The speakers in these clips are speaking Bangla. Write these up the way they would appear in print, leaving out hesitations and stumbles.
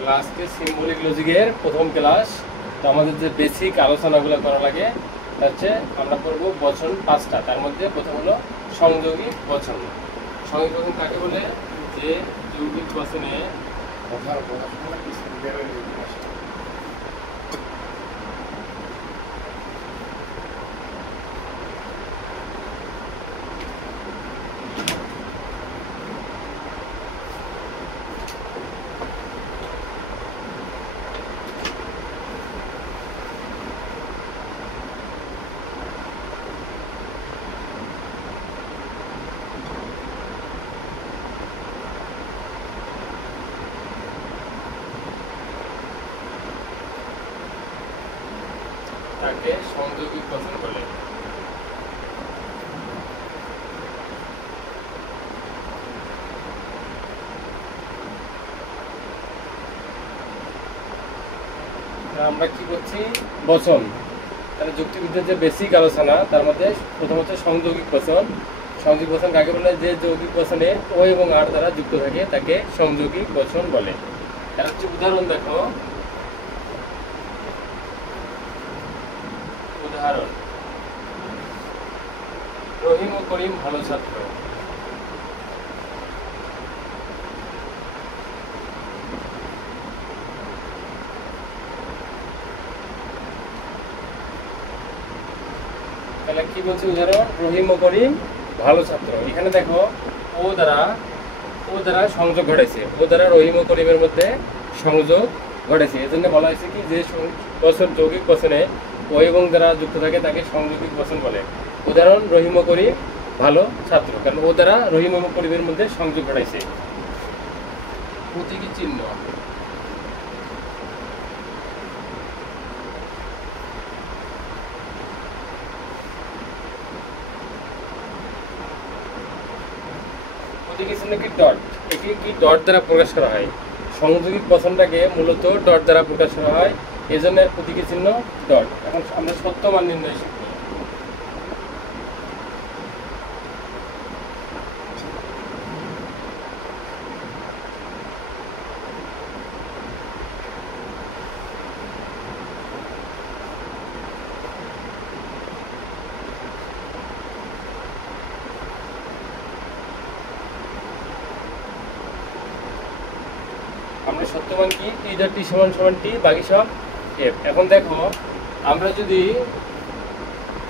তাহলে আজকে সিম্বলিক লজিকের প্রথম ক্লাস। তো আমাদের যে বেসিক আলোচনাগুলো করা লাগে তার হচ্ছে আমরা করব বচন 5টা। তার মধ্যে প্রথম হলো সংযোগী বচন। সংযোগী বচন কাকে বলে? যে যৌগিক বচনে তাকে সংযোগী বচন বলে। আমরা কি করছি? বচন। তাহলে যুক্তিবিদ্যার যে বেসিক আলোচনা তার মধ্যে প্রথম হচ্ছে সংযোগিক বচন। সংযোগিক বচন কাকে বলে? যে যৌগিক বচনে ও এবং আর দ্বারা যুক্ত থাকে তাকে সংযোগিক বচন বলে। তার হচ্ছে উদাহরণ দেখো। উদাহরণ: রহিম ও করিম ভালো ছাত্র। তাহলে কি বলছে উদাহরণ? রহিম ও করিম ভালো ছাত্র। এখানে দেখো ও দ্বারা সংযোগ ঘটেছে। ও দ্বারা রহিম ও করিমের মধ্যে সংযোগ ঘটেছে। এজন্য বলা হয়েছে কি যে বচন যৌগিক বচনে ও এবং দ্বারা যুক্ত থাকে তাকে সংযোগিক বচন বলে। উদাহরণ: রহিম ও করিম ভালো ছাত্র, কারণ ও দ্বারা রহিম এবং করিমের মধ্যে সংযোগ ঘটাইছে। প্রতীকী চিহ্ন। প্রতীকী চিহ্ন কি? ডট। এটি কি ডট দ্বারা প্রকাশ করা হয়। সংযোগিক বচনটাকে মূলত ডট দ্বারা প্রকাশ করা হয়, এই জন্য প্রতীকী চিহ্ন ডট। এখন আমরা সত্য মান নির্ণয় শিখব। আমরা সত্যমান কি? টি ডট টি সমান সমান টি বাকি সব এফ। এখন দেখো আমরা যদি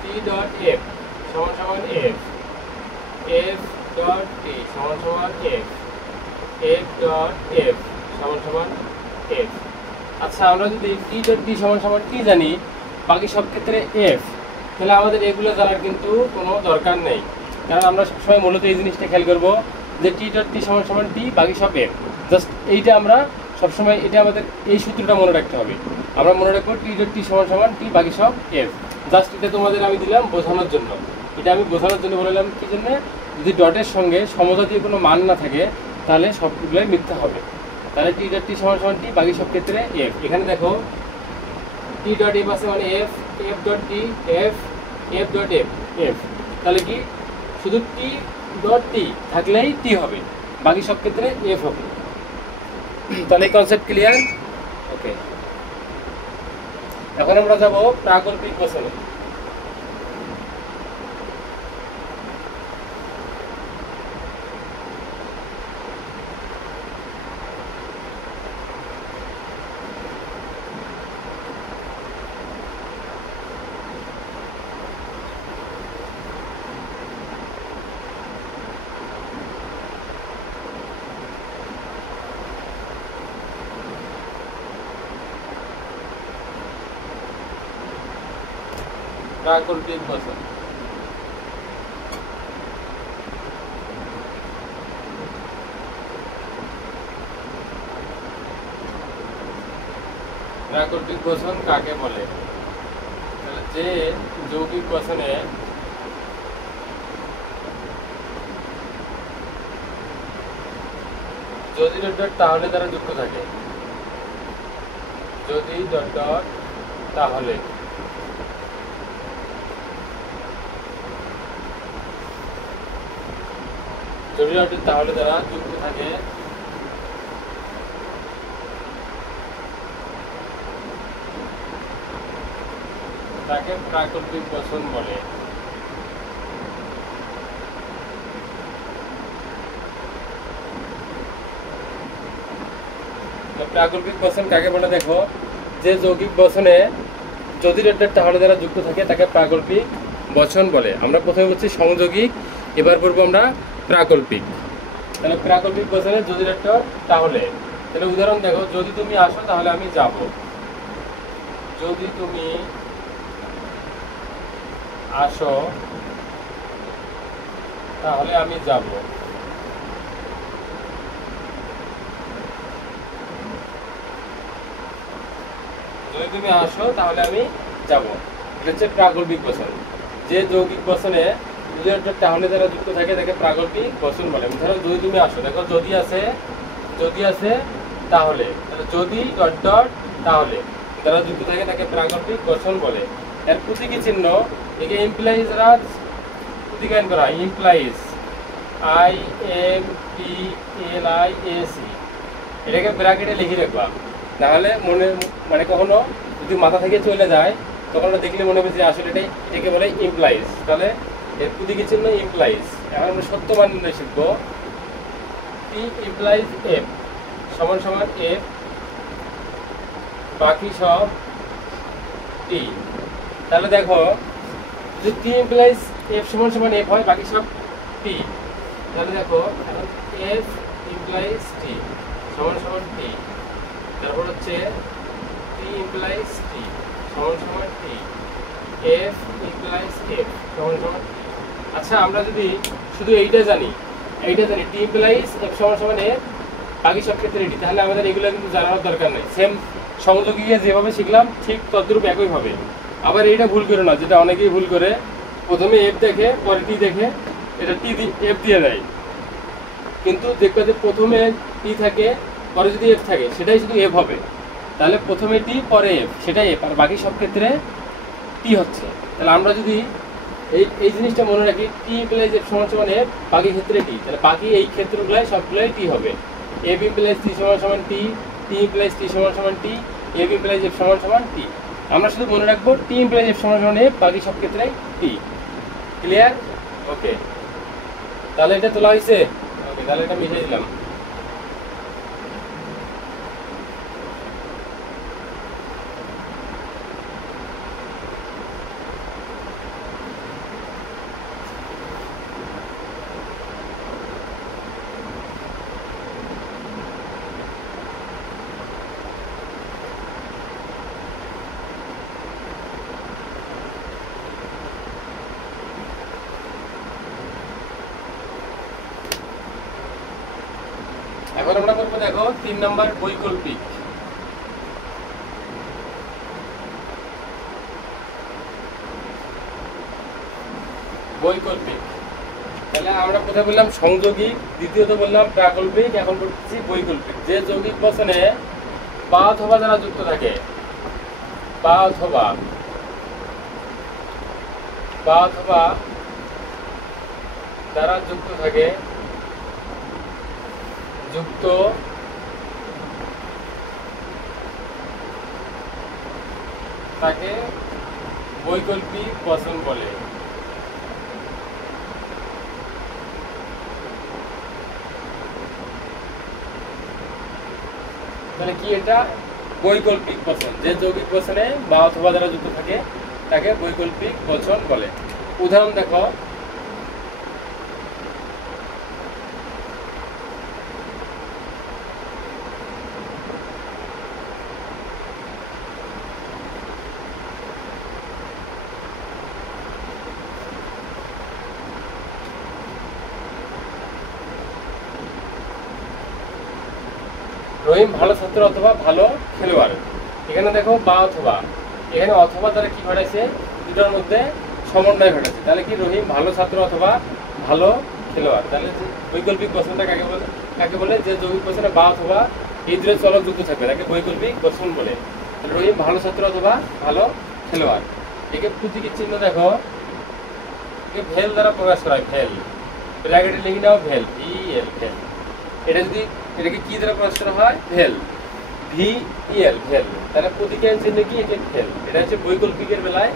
টি ডট এফ সমান সমান এফ, এফ ডট টি সমান সমান এফ, এফ ডট এফ সমান সমান এফ। আচ্ছা, আমরা যদি টি ডট টি সমান সমান টি জানি, বাকি সব ক্ষেত্রে এফ, তাহলে আমাদের এগুলো জানার কিন্তু কোনো দরকার নেই। কারণ আমরা সবসময় মূলত এই জিনিসটা খেয়াল করবো যে টি ডট টি সমান সমান টি বাকি সব এফ। জাস্ট এইটা আমরা সবসময় এটা আমাদের এই সূত্রটা মনে রাখতে হবে। আমরা মনে রাখবো টি ডট টি সমান সমান টি বাকি সব এফ। জাস্ট এটা তোমাদের আমি দিলাম বোঝানোর জন্য। এটা আমি বোঝানোর জন্য বললাম কি জন্য? যদি ডটের সঙ্গে সমজাতীয় কোনো মান না থাকে তাহলে সবগুলোই মিথ্যা হবে। তাহলে টি ডট টি সমান সমান টি বাকি সব ক্ষেত্রে এফ। এখানে দেখো টি ডট এফ আছে মানে F, F dot T F, F dot F F. তাহলে কি শুধু টি ডট টি থাকলেই টি হবে, বাকি সব ক্ষেত্রে এফ হবে। তাহলে এই কনসেপ্ট ক্লিয়ার? ওকে। এখন আমরা যাব প্রাকল্পিক বচনে। প্রাকল্পিক বচন। প্রাকল্পিক বচন কাকে বলে? তাহলে যে যৌগিক বচনে যদি ডট ডট তাহলে দ্বারা যুক্ত থাকে, যদি ডট ডট তাহলে, যদি ডট তাহলে দ্বারা যুক্ত থাকে তাকে প্রাকল্পিক বচন বলে। প্রাকল্পিক বচন কাকে বলে দেখো, যে যৌগিক বচনে যদি তাহলে দ্বারা যুক্ত থাকে তাকে প্রাকল্পিক বচন বলে। আমরা প্রথমে বলছি সংযোগিক, এবার বলবো আমরা প্রাকল্পিক। তাহলে প্রাকল্পিক বচনে যদি তাহলে, তাহলে উদাহরণ দেখো, যদি তুমি আসো তাহলে আমি যাব। যদি তুমি আসো তাহলে আমি যাব। যদি তুমি আসো তাহলে আমি যাব, এটা হচ্ছে প্রাকল্পিক বচন। যে যৌগিক বচনে যদি তাহলে দ্বারা যুক্ত থাকে তাকে প্রাকল্পিক বচন বলে। ধরো যদি তুমি আসো, দেখো যদি আছে তাহলে, যদি ডট ডট তাহলে দ্বারা যুক্ত থাকে তাকে প্রাকল্পিক বচন বলে। এর প্রতীকী চিহ্ন একে ইমপ্লাইজ রাজ প্রতীকায়ন করা, ইমপ্লাইজ IMPLIAC, এটাকে ব্র্যাকেটে লিখে রাখবা, নাহলে মনে মানে কখনো যদি মাথা থেকে চলে যায় তখন ওটা দেখলে মনে হবে যে আসলে এটাকে বলে ইমপ্লাইজ। তাহলে এর প্রতীকী চিহ্ন ইমপ্লাইজ। এখন আমরা সত্য মান নির্ণয় শিখবো। P ইমপ্লাইজ F সমান সমান F, বাকি সব T। তাহলে দেখো যদি T ইমপ্লাইজ F সমান সমান F হয়, বাকি সব T, তাহলে দেখো এখন F ইমপ্লাইজ T সমান সমান T, তারপর হচ্ছে T ইমপ্লাইজ T সমান সমান T, F ইমপ্লাইজ F সমান সমান T। আচ্ছা, আমরা যদি শুধু এইটা জানি T ইমপ্লাইজ F সমান সমান F, বাকি সব ক্ষেত্রে T, তাহলে আমাদের এগুলো কিন্তু জানার দরকার নেই। সেম সংযোগীকে যেভাবে শিখলাম ঠিক তদ্রূপ একইভাবে। আবার এইটা ভুল করে না, যেটা অনেকেই ভুল করে, প্রথমে F দেখে পরে T দেখে এটা F দিয়ে দেয়, কিন্তু দেখবে যে প্রথমে T থাকে পরে যদি F থাকে সেটাই শুধু F হবে। তাহলে প্রথমে T পরে F, সেটাই F, আর বাকি সব ক্ষেত্রে T হচ্ছে। তাহলে আমরা যদি এই জিনিসটা মনে রাখি, T ইমপ্লাইজ F সমান সমান F, বাকি ক্ষেত্রে T, তাহলে বাকি এই ক্ষেত্রগুলাই সবগুলাই T হবে। F ইমপ্লাইজ T সমান সমান T, T ইমপ্লাইজ T সমান সমান T, F ইমপ্লাইজ F সমান সমান T। আমরা শুধু মনে রাখবো T ইমপ্লাইজ F সমান সমান F, বাকি সব ক্ষেত্রেই T। ক্লিয়ার? ওকে, তাহলে এটা তোলা হয়েছে। ওকে, তাহলে এটা মিশিয়ে দিলাম। এখন আমরা করবো দেখো 3 নাম্বার বৈকল্পিক। তাহলে আমরা কোথায় বললাম সংযোগিক, দ্বিতীয়ত বললাম প্রাকল্পিক, এখন বলছি বৈকল্পিক। যে যৌগিক বচনে বা অথবা দ্বারা যুক্ত থাকে, বা অথবা দ্বারা যুক্ত থাকে, যুক্ত তাকে বৈকল্পিক বচন বলে। তাহলে কি এটা? বৈকল্পিক বচন। যে যৌগিক বচনে বা অথবা দ্বারা যুক্ত থাকে তাকে বৈকল্পিক বচন বলে। উদাহরণ দেখো, রহিম ভালো ছাত্র অথবা ভালো খেলোয়াড়। এখানে দেখো বা অথবা, এখানে অথবা দ্বারা কি ঘটাইছে? দুটোর মধ্যে সমন্বয় ঘটাচ্ছে। তাহলে কি রহিম ভালো ছাত্র অথবা ভালো খেলোয়াড়। তাহলে বৈকল্পিক বচনটা কাকে বলে? যে যৌগিক বচনে বা অথবা এই দুটো চলক যুক্ত থাকবে তাকে বৈকল্পিক বচন বলে। রহিম ভালো ছাত্র অথবা ভালো খেলোয়াড়। একে প্রতীকী চিহ্ন দেখো, একে ভেল দ্বারা প্রকাশ করা হয়। ভেল ব্র্যাকেটে লিখে নাও, ভেল, VEL, ভেল। এটা যদি এটাকে কি দ্বারা প্রকাশ করা হয়? ভেল, VEL, ভেল। তাহলে প্রতীকায়ন চিহ্ন কি? এটা ভেল। এটা হচ্ছে বৈকল্পিকের বেলায়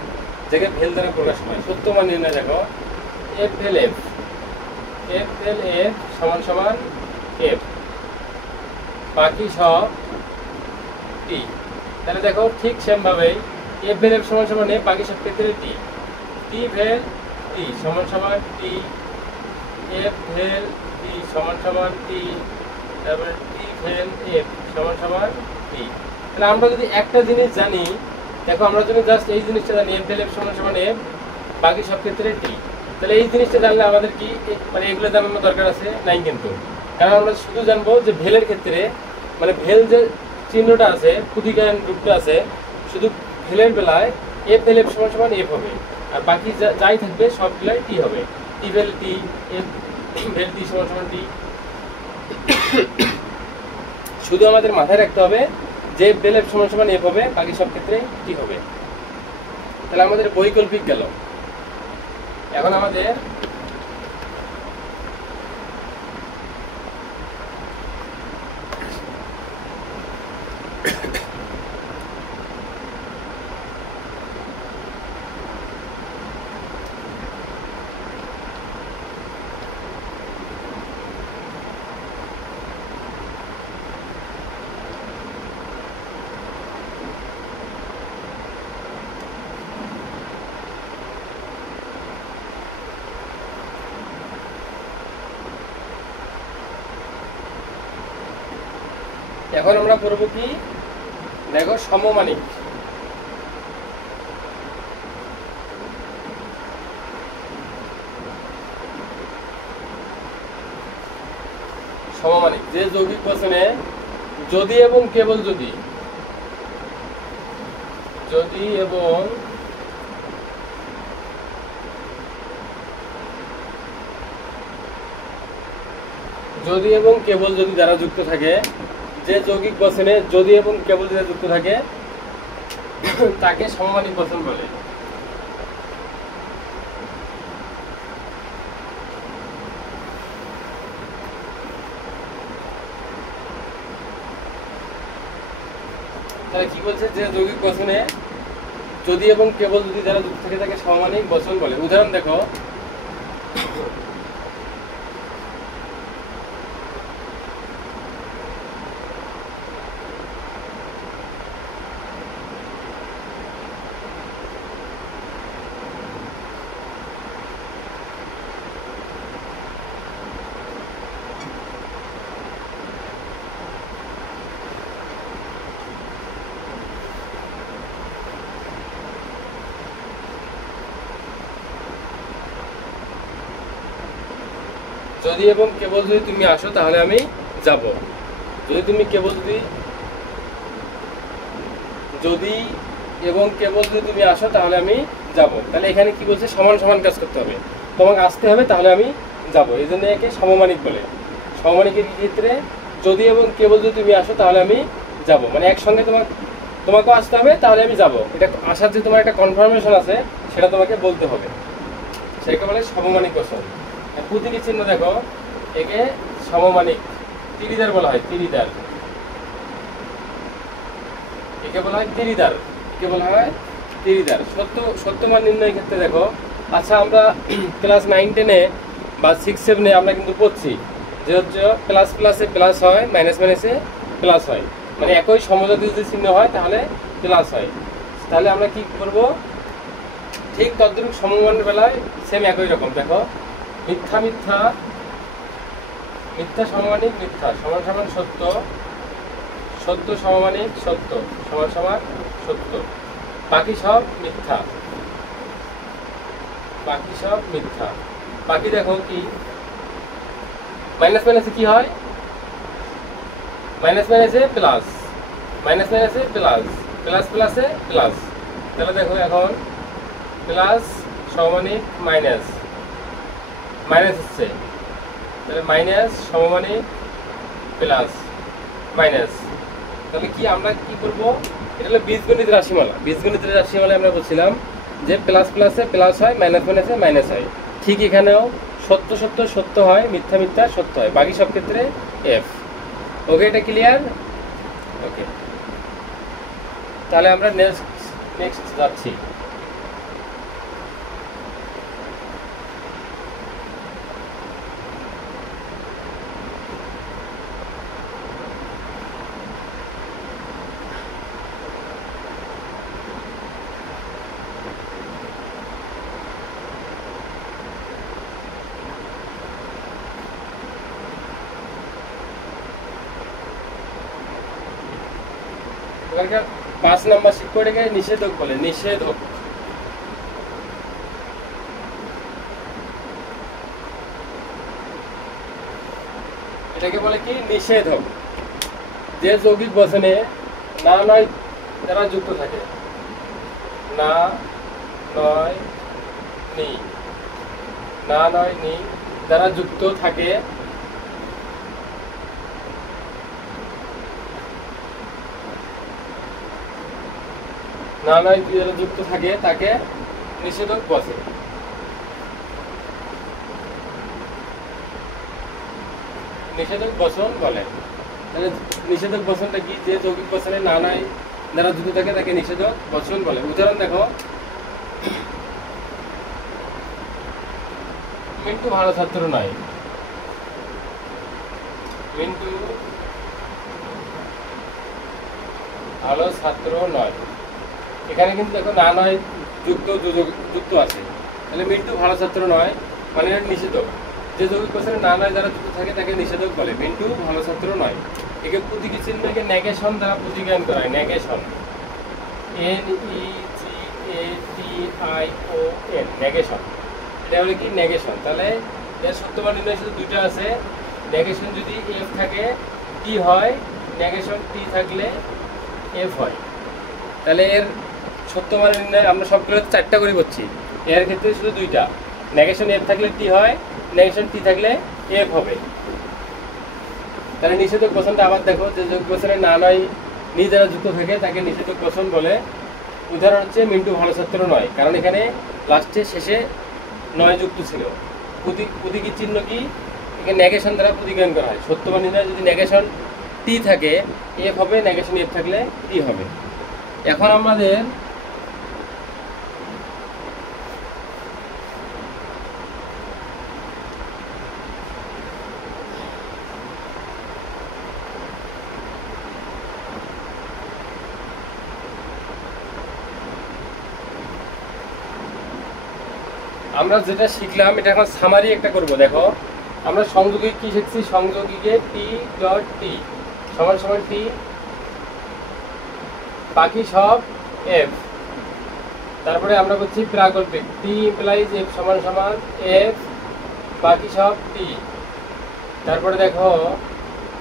যেকে ভেল দ্বারা প্রকাশ হয়। সত্য মান নির্ণয় দেখো এফ ভেল এফ, এফ ভেল এফ সমান সমান এফ, বাকি সব টি। তাহলে দেখো ঠিক সেম ভাবেই এফ ভেল এফ সমান সমান এফ, বাকি সব ক্ষেত্রে টি, টি ভেল টি সমান সমান টি, এফ ভেল টি সমান সমান টি, তারপরে টি ভেল এফ সমান সমান টি। তাহলে আমরা যদি একটা জিনিস জানি, দেখো আমরা যদি জাস্ট এই জিনিসটা জানি এফ ভেল এফ সমান সমান এফ, বাকি সব ক্ষেত্রে টি, তাহলে এই জিনিসটা জানলে আমাদের কি মানে এগুলো জানানোর দরকার আছে নাই কিন্তু। কারণ আমরা শুধু জানবো যে ভেলের ক্ষেত্রে মানে ভেল যে চিহ্নটা আছে, ক্ষুদিকায়ন রূপটা আছে, শুধু ভেলের বেলায় এফ ভেল এফ সমান সমান এফ হবে, আর বাকি যাই থাকবে সবগুলাই টি হবে। টি ভেল টি, এফ ভেল টি সমান সমান টি। শুধু আমাদের মাথায় রাখতে হবে যে এফ ভেল এফ সমান সমান এফ হবে, বাকি সব ক্ষেত্রে টি হবে। তাহলে আমাদের বৈকল্পিক গেল। এখন আমাদের আমরা পড়ব কি দেখো সমমানিক। সমমানিক যে যৌগিক বচনে যদি এবং কেবল যদি, যদি এবং যদি এবং কেবল যদি দ্বারা যুক্ত থাকে, যে যৌগিক বচনে যদি এবং কেবল দ্বারা যুক্ত থাকে তাকে সমমানিক বচন বলে। তাহলে কি বলছে, যে যৌগিক বচনে যদি এবং কেবল যদি দ্বারা যুক্ত থাকে তাকে সমমানিক বচন বলে। উদাহরণ দেখো, যদি এবং কেবল যদি তুমি আসো তাহলে আমি যাব। যদি তুমি কেবল যদি এবং কেবল যদি তুমি আসো তাহলে আমি যাব। তাহলে এখানে কি বলছে, সমান সমান কাজ করতে হবে, তোমাকে আসতে হবে তাহলে আমি যাব, এই জন্য একে সমমানিক বলে। সমমানিকের ক্ষেত্রে যদি এবং কেবল যদি তুমি আসো তাহলে আমি যাব, মানে একসঙ্গে তোমাকেও আসতে হবে তাহলে আমি যাব, এটা আসার যে তোমার একটা কনফার্মেশন আছে সেটা তোমাকে বলতে হবে, সেটাকে বলে সমমানিক বচন। প্রতিটি চিহ্ন দেখো, একে সমমানিক ত্রিদ্বার বলা হয়, ত্রিদ্বার, একে বলা হয় ত্রিদ্বার, একে বলা হয় ত্রিদ্বার। সত্য মান নির্ণয়ের ক্ষেত্রে দেখো, আচ্ছা আমরা ক্লাস 9-10-এ বা 6-7-এ আমরা কিন্তু পড়ছি যে হচ্ছে প্লাস প্লাসে প্লাস হয়, মাইনাস মাইনাসে প্লাস হয়, মানে একই সমজাতীয় যদি চিহ্ন হয় তাহলে প্লাস হয়। তাহলে আমরা কি করব, ঠিক তদ্রূপ সমমানের বেলায় সেম একই রকম। দেখো, মিথ্যা মিথ্যা, মিথ্যা সমমানিক মিথ্যা সমান সমান সত্য, সত্য সমমানিক সত্য সমান সমান সত্য, বাকি সব মিথ্যা, বাকি সব মিথ্যা। বাকি দেখো কি, মাইনাস মাইনাসে কি হয়, মাইনাস মাইনাসে প্লাস, মাইনাস মাইনাসে প্লাস, প্লাস প্লাসে প্লাস। তাহলে দেখো এখন প্লাস সমমানিক মাইনাস, মাইনাস হচ্ছে, তাহলে মাইনাস সমমানিক প্লাস মাইনাস। তাহলে কি আমরা কি করব, এটা হলো বীজগণিত রাশিমালা। বীজগণিতের রাশিমালায় আমরা বলছিলাম যে প্লাস প্লাসে প্লাস হয়, মাইনাস মাইনাসে মাইনাস হয়। ঠিক এখানেও সত্য সত্য সত্য হয়, মিথ্যা মিথ্যা সত্য হয়, বাকি সব ক্ষেত্রে এফ। ওকে, এটা ক্লিয়ার? ওকে, তাহলে আমরা নেক্সট যাচ্ছি। এখানকার 5 নাম্বার শিক্ষকটাকে নিষেধক বলে, নিষেধক। এটাকে বলে কি নিষেধক, যে যৌগিক বচনে না নয় দ্বারা যুক্ত থাকে, না নয় নি, না নয় নি দ্বারা যুক্ত থাকে, না নয় দ্বারা যুক্ত থাকে তাকে নিষেধক বচন। নিষেধক বচন বলে। তাহলে নিষেধক বচনটা কি? যে যৌগিক বচনে না নয় দ্বারা যুক্ত থাকে তাকে নিষেধক বচন বলে। উদাহরণ দেখো, মিন্টু ভালো ছাত্র নয়, মিন্টু ভালো ছাত্র নয়। এখানে কিন্তু দেখো না নয় যুক্ত যুক্ত আছে, তাহলে মিন্টু ভালো ছাত্র নয় মানে নিষেধক। যে যৌগিক বচনে না নয় দ্বারা যুক্ত থাকে তাকে নিষেধক বলে। মিন্টু ভালো ছাত্র নয়। একে প্রতীকী চিহ্নকে নেগেশন দ্বারা প্রতিজ্ঞান করা হয়, নেগেশন, NEGATION, নেগেশন। এটা হলো কি নেগেশন। তাহলে এর সত্যমান নির্ণয় শুধু দুইটা আছে, নেগেশন যদি F থাকে T হয়, নেগেশন T থাকলে F হয়। তাহলে এর সত্যমান নির্ণয় আমরা সবগুলো 4টা করে করছি, এর ক্ষেত্রে শুধু দুইটা, নেগেশন F থাকলে T হয়, নেগেশন T থাকলে F হবে। তাহলে নিষেধক বচনটা আবার দেখো, যে যৌগিক বচনে না নয় নি দ্বারা যুক্ত থাকে তাকে নিষেধক বচন বলে। উদাহরণ হচ্ছে মিন্টু ভালো ছাত্র নয়, কারণ এখানে লাস্টে শেষে নয় যুক্ত ছিল। প্রতীকী চিহ্ন কি? এখানে নেগেশন দ্বারা প্রতিজ্ঞান করা হয়। সত্যমান নির্ণয় যদি নেগেশন T থাকে F হবে, নেগেশন F থাকলে T হবে। এখন আমাদের আমরা যেটা শিখলাম এটা এখন সামারি একটা করব। দেখো আমরা সংযোগী কি শিখছি? সংযোগীকে T.T সমান সমান T, বাকি সব F। তারপরে আমরা করছি প্রাকল্পিক, T implies F সমান সমান F, বাকি সব T। তারপরে দেখো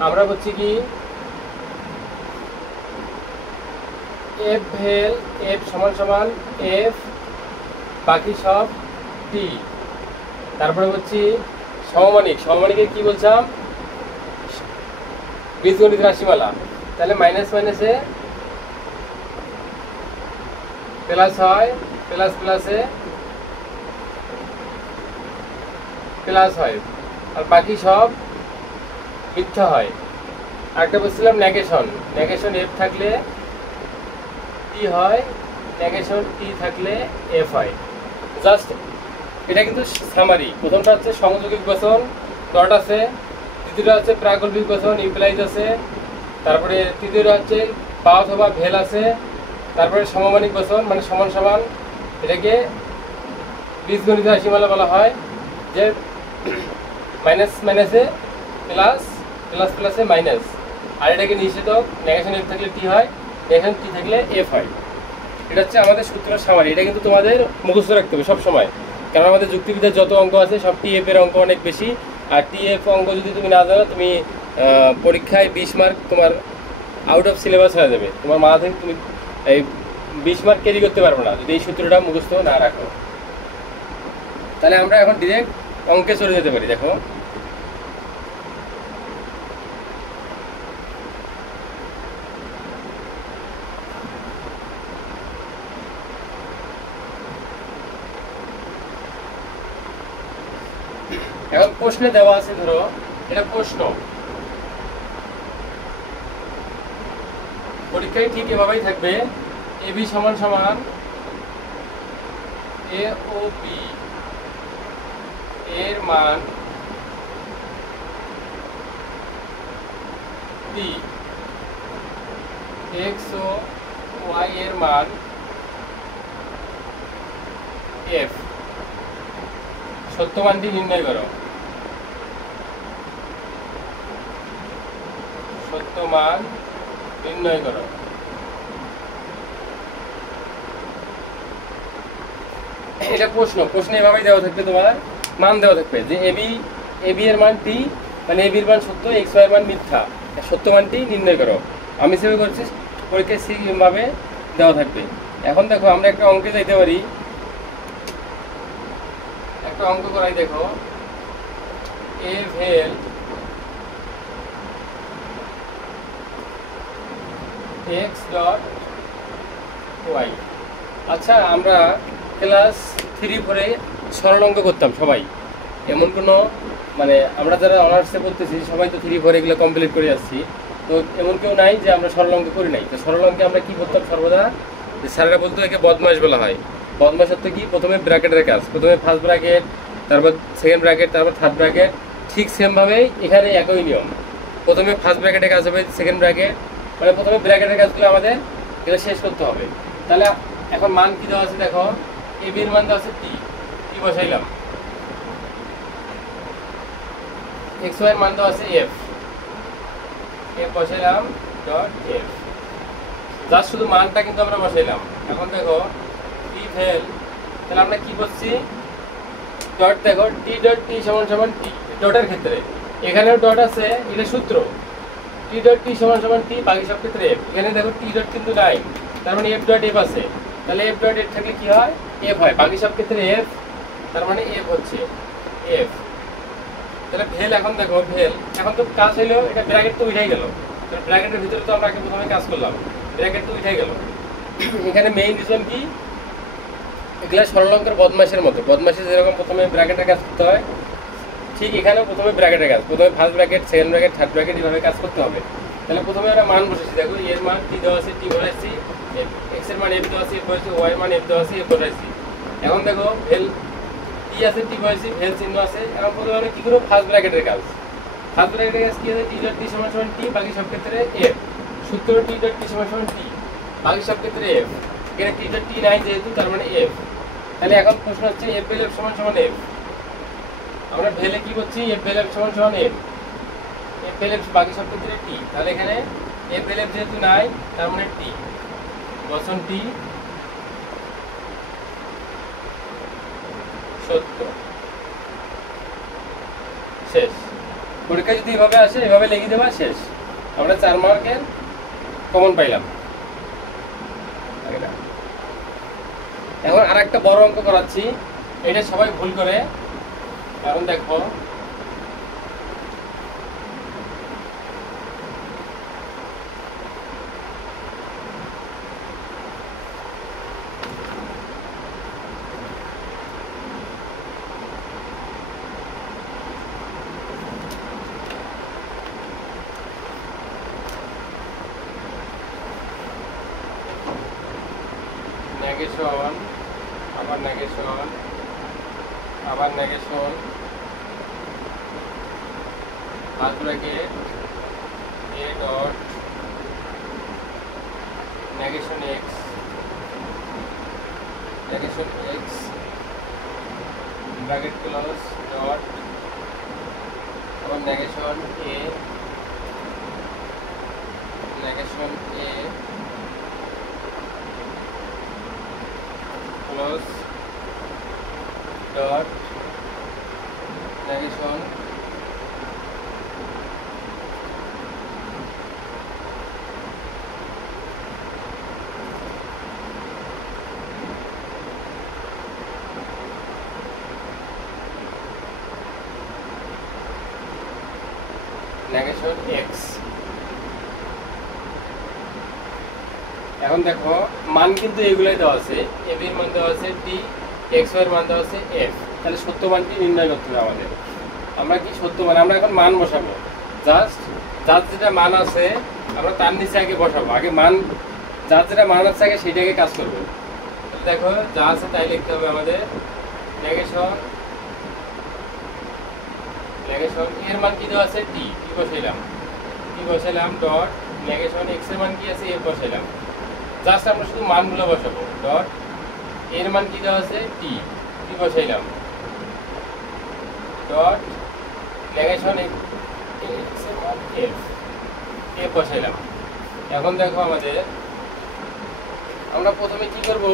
আমরা করছি কি F ভেল F সমান সমান F, বাকি সব T। তারপরে হচ্ছে সমমানিক, সমমানিকের কি বলছিলাম? বীজগণিত রাশিমালা। তাহলে মাইনাস মাইনাসে প্লাস হয়, প্লাস প্লাসে প্লাস হয়, আর বাকি সব মিথ্যা হয়। আরেকটা বলছিলাম নেগেশন, নেগেশন F থাকলে T হয়, নেগেশন T থাকলে F হয়। জাস্ট এটা কিন্তু সামারি। প্রথমটা হচ্ছে সংযোগিক বচন, ডট আছে। দ্বিতীয়টা হচ্ছে প্রাকল্পিক বচন, ইমপ্লাইজ আছে। তারপরে তৃতীয়টা হচ্ছে বা অথবা ভেল আছে। তারপরে সমমানিক বচন মানে সমান সমান, এটাকে বীজগণিত রাশিমালা বলা হয়। যে মাইনাস মাইনাসে প্লাস, প্লাস প্লাসে মাইনাস। আর এটাকে নিষেধক, নেগেশন F থাকলে T হয়, নেগেশন T থাকলে F হয়। এটা হচ্ছে আমাদের সূত্র সামারি। এটা কিন্তু তোমাদের মুখস্থ রাখতে হবে সবসময়, কারণ আমাদের যুক্তিবিদ্যার যত অঙ্ক আছে সব TF এর অঙ্ক অনেক বেশি। আর TF অঙ্ক যদি তুমি না জানো, তুমি পরীক্ষায় 20 মার্ক তোমার আউট অফ সিলেবাস হয়ে যাবে। তোমার মাথা থেকে তুমি এই 20 মার্ক ক্যারি করতে পারবে না যদি এই সূত্রটা মুখস্থ না রাখো। তাহলে আমরা এখন ডিরেক্ট অঙ্কে চলে যেতে পারি। দেখো এখন প্রশ্নে দেওয়া আছে, ধরো এটা প্রশ্ন, পরীক্ষায় ঠিক এভাবেই থাকবে। AB সমান সমান AOB এর মান P, X ও Y এর মান F। সত্য মানটি নির্ণয় করো। সত্য মান নির্ণয় করো। এটা প্রশ্নে এভাবেই দেওয়া থাকবে, তোমার মান দেওয়া থাকবে যে এবি এর মান টি, মানে এবির মান সত্য, এক্স ওয়াই এর মান মিথ্যা, সত্য মানটি নির্ণয় করো। আমি সেভাবে করছি, পরীক্ষায় সেম ভাবে দেওয়া থাকবে। এখন দেখো আমরা একটা অঙ্কে যাইতে পারি, একটা অঙ্ক করাই। দেখো এ ভেল এক্স ডট ওয়াই। আচ্ছা, আমরা ক্লাস 3-4 সরল অঙ্ক করতাম সবাই, এমন কোনো মানে আমরা যারা অনার্সে পড়তেছি সবাই তো 3-4 এগুলো কমপ্লিট করে যাচ্ছি, তো এমন কেউ নাই যে আমরা সরল অঙ্ক করি নাই। তো সরল অঙ্কে আমরা কি করতাম সর্বদা, যে স্যারেরা বলতো একে বদমাশ বলা হয়। বদমাশ অর্থ কি, প্রথমে ব্র্যাকেটের কাজ, প্রথমে ফার্স্ট ব্র্যাকেট, তারপর সেকেন্ড ব্র্যাকেট, তারপর থার্ড ব্র্যাকেট। ঠিক সেমভাবেই এখানে একই নিয়ম, প্রথমে ফার্স্ট ব্র্যাকেটের কাজ হবে, সেকেন্ড ব্র্যাকেট, মানে প্রথমে ব্র্যাকেটের কাজগুলো আমাদের এগুলো শেষ করতে হবে। তাহলে এখন মান কি দেওয়া আছে, দেখো এবির মান দেওয়া আছে টি, কি বসাইলাম, এক্স ওয়াই এর মান দেওয়া আছে এফ, এফ বসাইলাম ডট এফ, জাস্ট শুধু মানটা কিন্তু আমরা বসাইলাম। এখন দেখো টি ভেল, তাহলে আমরা কি করছি, ডট দেখো টি ডট টি সমান সমান টি, ডটের ক্ষেত্রে এখানেও ডট আছে, এটা সূত্র, টি ডট টি সমান সমান টি, বাকি সব ক্ষেত্রে এফ। এখানে দেখো টি ডট কিন্তু নাই, তার মানে এফ ডট এফ আছে, তাহলে এফ ডট এফ থাকলে কি হয়, এফ হয়, বাকি সব ক্ষেত্রে এফ, তার মানে এফ হচ্ছে এফ। তাহলে ভেল, এখন দেখো ভেল, এখন তো কাজ হইলো, এটা ব্র্যাকেট তো উঠাই গেল, তো ব্র্যাকেটের ভিতরে তো আমরা আগে প্রথমে কাজ করলাম, ব্র্যাকেট তো উঠাই গেল। এখানে মেইন রিজন কি, এগুলা সরল অঙ্কের বদমাশের মতো, বদমাশের যেরকম প্রথমে ব্র্যাকেটের কাজ করতে হয়, ঠিক এখানেও প্রথমে ব্র্যাকেটের কাজ, প্রথমে first bracket, second bracket, third bracket, এইভাবে কাজ করতে হবে। তাহলে প্রথমে আমরা মান বসেছি, দেখো এর মান টি দেওয়া আছে, টি বসাইছি, এক্স এর মান এফ দেওয়া আছে, এফ বসাইছি, ওয়াই এর মান এফ দেওয়া আছে, এফ বসাইছি। এখন দেখো ভেল টি আছে, টি বসাইছি, ভেল চিহ্ন আছে। এখন প্রথমে আমরা কি করবো, ফার্স্ট ব্র্যাকেটের কাজ, ফার্স্ট ব্র্যাকেটের কাজ কি আছে, টি ডট টি সমান সমান টি, বাকি সব ক্ষেত্রে এফ, সূত্র টি ডট টি সমান সমান টি, বাকি সব ক্ষেত্রে এফ। এখানে টি ডট টি নাই যেহেতু, তার মানে এফ। তাহলে এখন প্রশ্ন হচ্ছে এফ ভেল এফ সমান সমান এফ, আমরা ভেলে কি করছি, এফ ভেল এফ সমান সমান এফ, এফ ভেল এফ বাকি সব ক্ষেত্রে টি। তাহলে এখানে এফ ভেল এফ যেহেতু নাই, তার মানে টি, বসন টি সত্য, শেষ। পরীক্ষা যদি এভাবে আসে, এভাবে লিখে দেবা, শেষ। আমরা 4 মার্কের কমন পাইলাম। এখন আর একটা বড় অঙ্ক করাচ্ছি, এটা সবাই ভুল করে, কারণ দেখো নেগেশন, আবার নেগেশন, আবার negation, first bracket A dot negation X, negation X bracket close dot, আবার negation A, negation A close dot negation negation X. এখন দেখো মান কিন্তু এগুলাই দেওয়া আছে, এ বির মান দেওয়া আছে টি, এক্স ওয়াই এর মান দেওয়া আছে এফ। তাহলে সত্য মানটি নির্ণয় করতে হবে আমাদের। আমরা কি সত্য মান, আমরা এখন মান বসাবো, জাস্ট যার যেটা মান আছে আমরা তার নিচে আগে বসাবো, আগে মান যার যেটা মান আছে আগে সেটাকে কাজ করবো। দেখো যা আছে তাই লিখতে হবে আমাদের, নেগেশন, নেগেশন এর মান কি দেওয়া আছে টি, টি বসাইলাম, টি বসাইলাম ডট নেগেশন এক্স এর মান কি আছে এফ বসাইলাম, জাস্ট আমরা শুধু মানগুলো বসাবো, ডট এর মান কি দেওয়া আছে টি, টি বসাইলাম, ডট নেগেশন এক্স এর মান এফ, এফ বসাইলাম। এখন দেখো আমাদের, আমরা প্রথমে কি করব,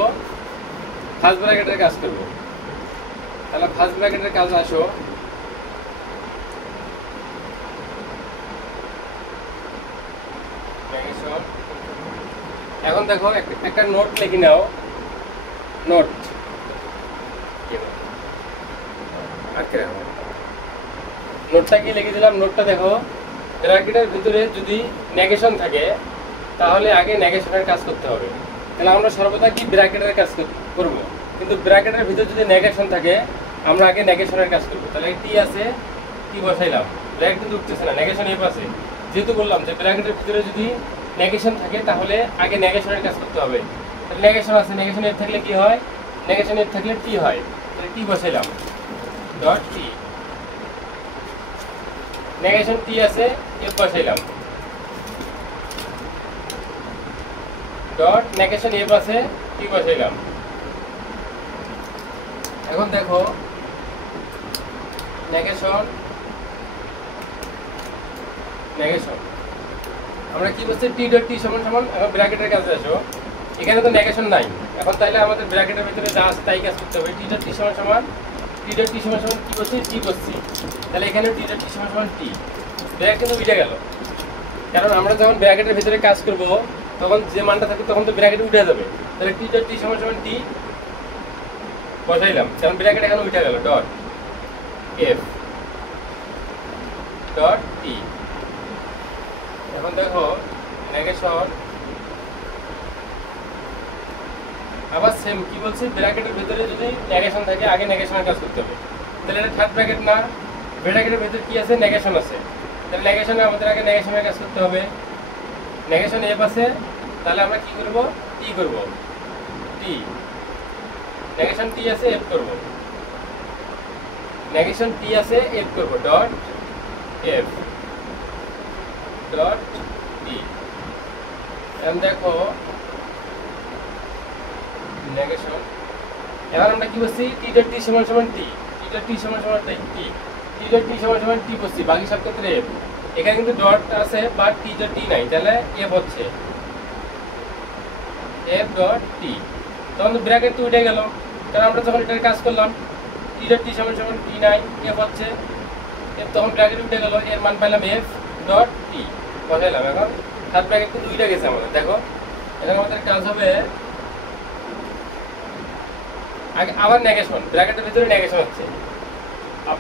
ফার্স্ট ব্র্যাকেটের কাজ করব। তাহলে ফার্স্ট ব্র্যাকেটের কাজ আসো, এখন দেখো একটা নোট লিখে নাও, নোট নোটটা কি লিখে দিলাম, নোটটা দেখো ব্র্যাকেটের ভিতরে যদি নেগেশন থাকে তাহলে আগে নেগেশনের কাজ করতে হবে। তাহলে আমরা সর্বদা কি ব্র্যাকেটের কাজ করব, কিন্তু ব্র্যাকেটের ভিতরে যদি নেগেশন থাকে আমরা আগে নেগেশনের কাজ করব। তাহলে টি আছে, টি বসাইলাম, ব্র্যাকেট কিন্তু উঠতেছে না, নেগেশন এফ আছে। যেহেতু বললাম যে ব্র্যাকেটের ভিতরে যদি নেগেশন থাকে তাহলে আগে নেগেশনের কাজ করতে হবে। তাহলে নেগেশন আছে, নেগেশন এফ থাকলে কি হয়, নেগেশন এফ থাকলে টি হয়। তাহলে টি বসাইলাম, ডট টি, নেগেশন টি আছে, এফ বসাইলাম, ডট নেগেশন এফ আছে, টি বসাইলাম। এখন দেখো নেগেশন নেগেশন আমরা কি বলছি, টি ডট টি সমান সমান, এখন ব্র্যাকেটের কাছে আসো, এখানে তো নেগেশন নাই, এখন তাইলে আমাদের ব্র্যাকেটের ভিতরে যা আছে তাই কাজ করতে হবে। টি ডট টি সমান সমান, টি ডট টি সমান সমান কি করছি, টি করছি, তাহলে এখানে টি ডট টি সমান সমান টি, ব্র্যাকেট কিন্তু উঠে গেল, কারণ আমরা যখন ব্র্যাকেটের ভিতরে কাজ করব তখন যে মানটা থাকে তখন তো ব্র্যাকেট উঠে যাবে। তাহলে টি ডট টি সমান সমান টি বসাইলাম, কারণ ব্র্যাকেট এখানে উঠে গেল, ডট এফ ডট টি। এখন দেখো নেগেশন আবার সেম কি বলছি, ব্র্যাকেটের ভিতরে যদি নেগেশন থাকে আগে নেগেশনের কাজ করতে হবে। তাহলে এটা থার্ড ব্র্যাকেট না, ব্র্যাকেটের ভিতরে কি আছে, নেগেশন আছে, তাহলে নেগেশনে আমাদের আগে নেগেশনের কাজ করতে হবে। নেগেশন এফ আছে, তাহলে আমরা কি করব, টি করব, টি, নেগেশন টি আছে, এফ করব, নেগেশন টি আছে, এফ করব, ডট এফ ডট টি। এখন দেখো নেগেশন, এবার আমরা কি বলছি, টি ডট টি সমান সমান টি, টি ডট টি সমান সমান টি, টি ডট টি সমান সমান টি বলছি, বাকি সব ক্ষেত্রে এফ। এখানে কিন্তু ডট আছে বা টি ডট টি নাই, তাহলে এফ হচ্ছে এফ ডট টি। তখন তো ব্র্যাকেট তো উঠে গেল, কারণ আমরা যখন এটার কাজ করলাম টি ডট টি সমান সমান টি নাই, এফ হচ্ছে এফ, তখন ব্র্যাকেট উঠে গেল, এর মান পাইলাম এফ ডট টি বসাইলাম। এখন সাত ব্র্যাকেট কিন্তু দুইটা গেছে আমাদের, দেখো এখন আমাদের কাজ হবে আগে আবার নেগেশন, ব্র্যাকেটের ভিতরে নেগেশন হচ্ছে,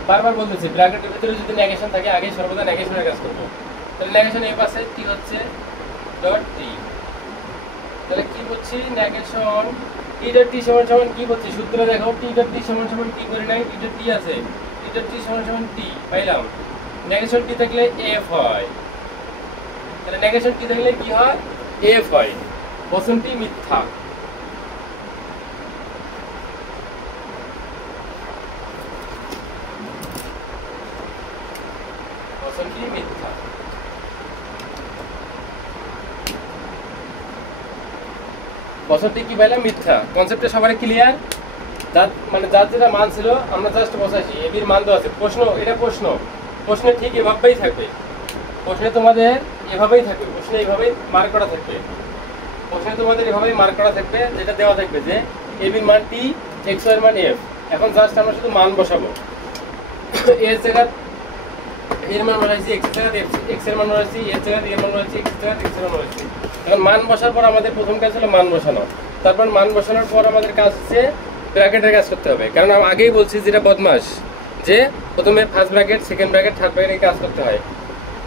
বারবার বলতেছি ব্র্যাকেটের ভিতরে যদি নেগেশন থাকে আগে সর্বদা নেগেশনের কাজ করবো। তাহলে নেগেশন এফ আছে, টি হচ্ছে ডট টি, তাহলে কি বলছি, নেগেশন টি ডট টি সমান সমান কি বলছি, সূত্র দেখো, টি ডট টি সমান সমান টি করে নাই, টি ডট টি আছে, টি ডট টি সমান সমান টি পাইলাম, নেগেশন টি থাকলে এফ হয়, তাহলে নেগেশন টি থাকলে কি হয়, এফ হয়, বচনটি মিথ্যা। বচনটি মিথ্যা। বচনটি কি পাইলাম, মিথ্যা। কনসেপ্টটা সবারই ক্লিয়ার? মানে যার যেটা মান ছিল আমরা জাস্ট বসাইছি, এবির মান দেওয়া আছে। প্রশ্ন, এটা প্রশ্নে ঠিক এভাবেই থাকবে, প্রশ্নে তোমাদের এভাবেই থাকবে, প্রশ্নে এইভাবেই মার্ক করা থাকবে, প্রশ্নে তোমাদের এভাবেই মার্ক করা থাকবে, যেটা দেওয়া থাকবে যে এবির মান টি, এক্স এর মান এফ। এখন জাস্ট আমরা শুধু মান বসাবো, এর জায়গা এর মান বসাইছি, এক্স এর জায়গা এক্স এর মান বসাইছি, এর জায়গা এর মান বসাইছি, এক্স এর জায়গা এক্স এর মান বসাইছি। এখন মান বসার পর আমাদের প্রথম কাজ হলো মান বসানো, তারপর মান বসানোর পর আমাদের কাজ হচ্ছে ব্র্যাকেটের কাজ করতে হবে। কারণ আমি আগেই বলছি যেটা বদমাস, যে প্রথমে first bracket, second bracket, third ব্র্যাকেটের কাজ করতে হয়।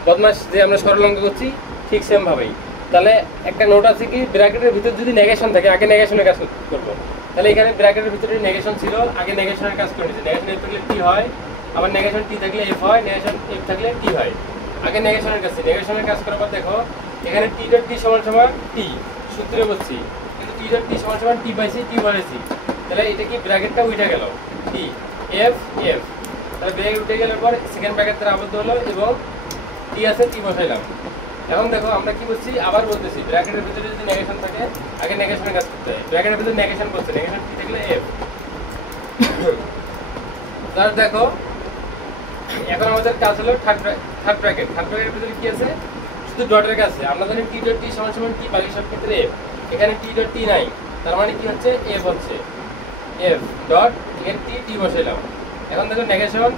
বদমাস যে আমরা সরল অঙ্ক করছি ঠিক সেম ভাবেই। তাহলে একটা নোট আছে কি, ব্র্যাকেটের ভিতর যদি নেগেশন থাকে আগে নেগেশনের কাজ করবো। তাহলে এখানে ব্র্যাকেটের ভিতরে নেগেশন ছিল, আগে নেগেশনের কাজ করে নিয়েছে। নেগেশন এফ থাকলে টি হয়, আবার নেগেশন টি থাকলে এফ হয়, নেগেশন এফ থাকলে টি হয়। আগে নেগেশনের কাজ, নেগেশনের কাজ করার পর দেখো এখানে টি ডট টি সমান সমান টি সূত্রে বলছি, কিন্তু টি ডট টি সমান সমান টি পাইছি, টি বলেছি। তাহলে এটা কি ব্র্যাকেটটা উঠে গেল, টি এফ এফ, তাহলে ব্র্যাকেট উঠে গেলে পর সেকেন্ড ব্র্যাকেট দ্বারা আবদ্ধ হলো এবং টি আছে, টি বসাইলাম। এখন দেখো আমরা কি বলছি, আবার বলতেছি ব্র্যাকেটের ভিতরে যদি নেগেশন থাকে আগে নেগেশনের কাজ করতে হয়। ব্র্যাকেটের ভিতরে নেগেশন বলছে, নেগেশন টি থাকলে এফ। তাহলে দেখো এখন আমাদের কাজ হলো থার্ড ব্র্যাকেট। থার্ড ব্র্যাকেটের ভিতরে কি আছে, শুধু ডটের কাছে। আমরা জানি টি ডট টি সমান সমান টি, বাকি সব ক্ষেত্রে এফ। এখানে টি ডট টি নাই, তার মানে কি হচ্ছে, এফ হচ্ছে এফ ডট এর টি বসাইলাম। এখন দেখো নেগেশন,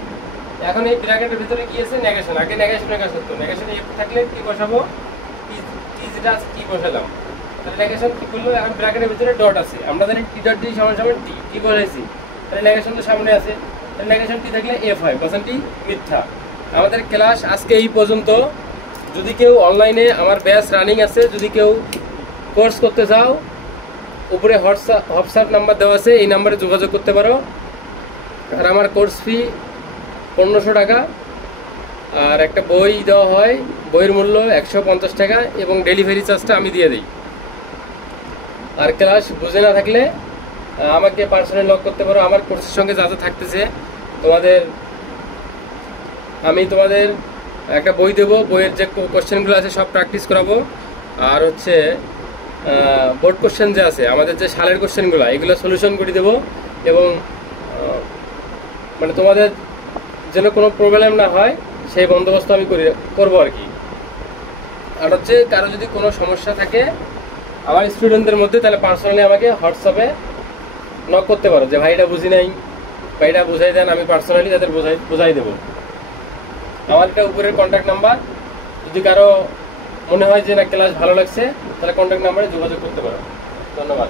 এখন এই ব্র্যাকেটের ভিতরে কি আছে নেগেশন, আগে নেগেশনের কাজ করতো, নেগেশনে এফ থাকলে টি বসাবো, টি যেটা আছে টি বসালাম, তাহলে নেগেশন কি করলো, এখন ব্র্যাকেটের ভিতরে ডট আছে, আমরা জানি টি ডট ডি সমান সমান টি, টি বসাইছি, তাহলে নেগেশন তো সামনে আছে, তাহলে নেগেশন টি থাকলে এফ হয়, কোশ্চেনটি মিথ্যা। আমাদের ক্লাস আজকে এই পর্যন্ত। যদি কেউ অনলাইনে আমার ব্যাচ রানিং আছে, যদি কেউ কোর্স করতে চাও, উপরে হোয়াটসঅ্যাপ নাম্বার দেওয়া আছে, এই নাম্বারে যোগাযোগ করতে পারো। আর আমার কোর্স ফি 1500 টাকা, আর একটা বই দেওয়া হয়, বইয়ের মূল্য 150 টাকা, এবং ডেলিভারি চার্জটা আমি দিয়ে দিই। আর ক্লাস বুঝে না থাকলে আমাকে পার্সোনালি লক করতে পারো। আমার কোর্সের সঙ্গে যা যা থাকতেছে তোমাদের, আমি তোমাদের একটা বই দেবো, বইয়ের যে কোশ্চেনগুলো আছে সব প্র্যাকটিস করাবো। আর হচ্ছে বোর্ড কোশ্চেন যে আছে, আমাদের যে সালের কোশ্চেনগুলো, এগুলো সলিউশন করে দেবো, এবং মানে তোমাদের যেন কোনো প্রবলেম না হয় সেই বন্দোবস্ত আমি করবো আর কি। আর হচ্ছে কারো যদি কোনো সমস্যা থাকে আমার স্টুডেন্টদের মধ্যে, তাহলে পার্সোনালি আমাকে হোয়াটসঅ্যাপে নক করতে পারো যে ভাই এটা বুঝি নাই বা এটা বুঝাই দেন, আমি পার্সোনালি তাদের বুঝাই দেবো। আমার এটা উপরের কন্ট্যাক্ট নাম্বার, যদি কারো মনে হয় যে না ক্লাস ভালো লাগছে, তাহলে কন্ট্যাক্ট নাম্বারে যোগাযোগ করতে পারো। ধন্যবাদ।